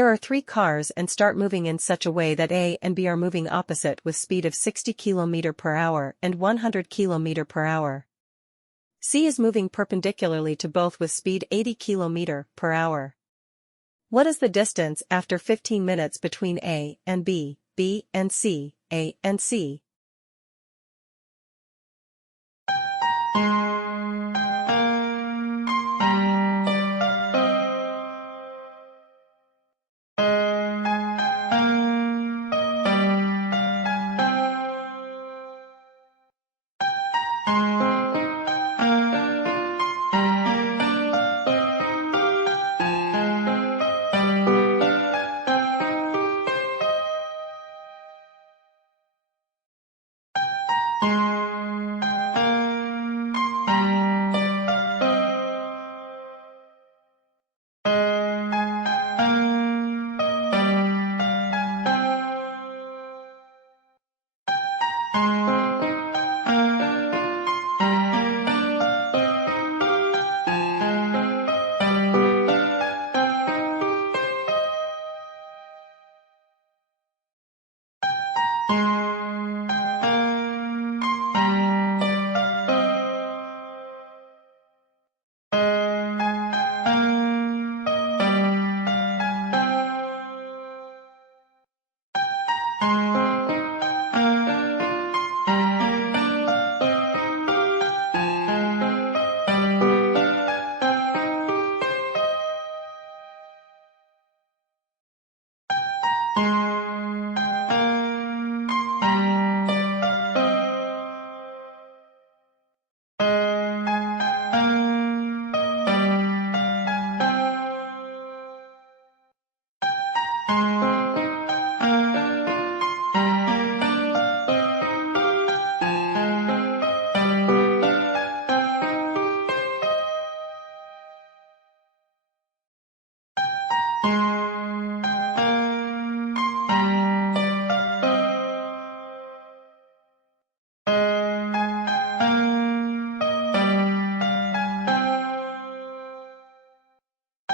There are 3 cars and start moving in such a way that A and B are moving opposite with speed of 60 km per hour and 100 km per hour. C is moving perpendicularly to both with speed 80 km per hour. What is the distance after 15 minutes between A and B, B and C, A and C?